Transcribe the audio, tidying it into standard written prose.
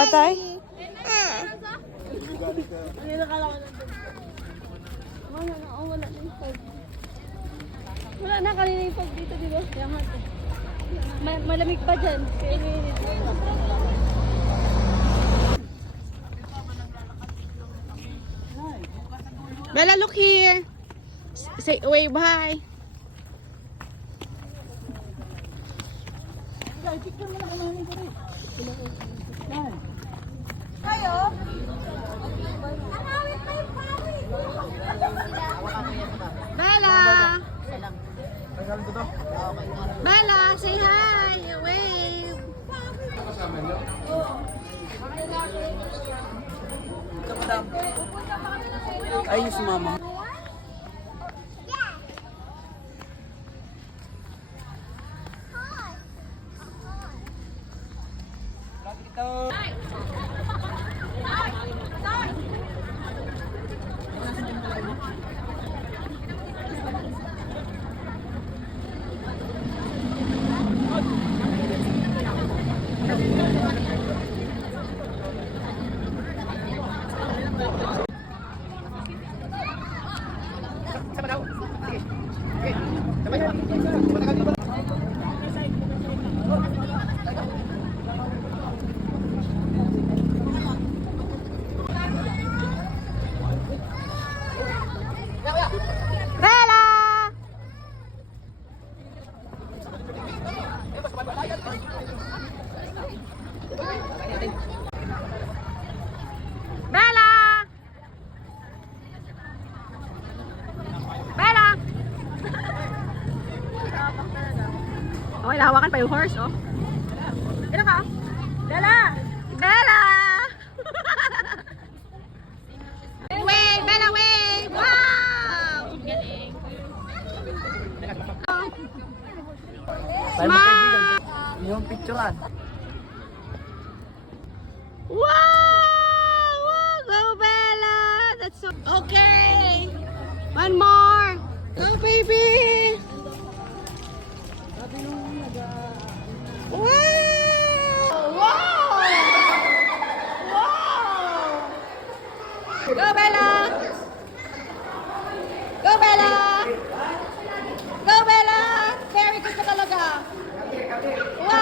tatay? Wala na kanina yung pag dito, di ba? Malamig pa dyan. Kaya init. Bella, look here. Say, wave hi. Bella! Bella, say hi. Wave. Ay, si mama. Bella! Bella! Bella! Oh, ilahawakan pa yung horse, oh. Ito ka, oh. Bella! Bella! Wave! Bella, wave! Wow! Galing. Smile! Yung picturean. Wow! Wow! Go, Bella! That's so... Okay! One more! Go, baby! Wow! Wow! Wow! Go, Bella! Go, Bella! Go, Bella! Very good ka talaga! Wow!